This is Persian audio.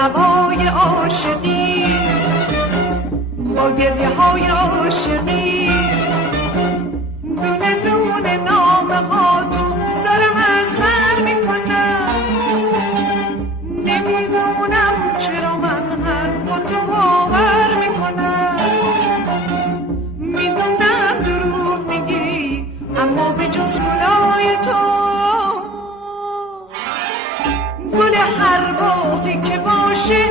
هوای عاشقی، با گریه های عاشقی، دونه دونه نامه هاتون دارم از بر میکنم. نمیدونم چرا من حرفاتو باور میکنم. میدونم دروغ میگی اما به جز گلای تو، گل هر باقی که باشه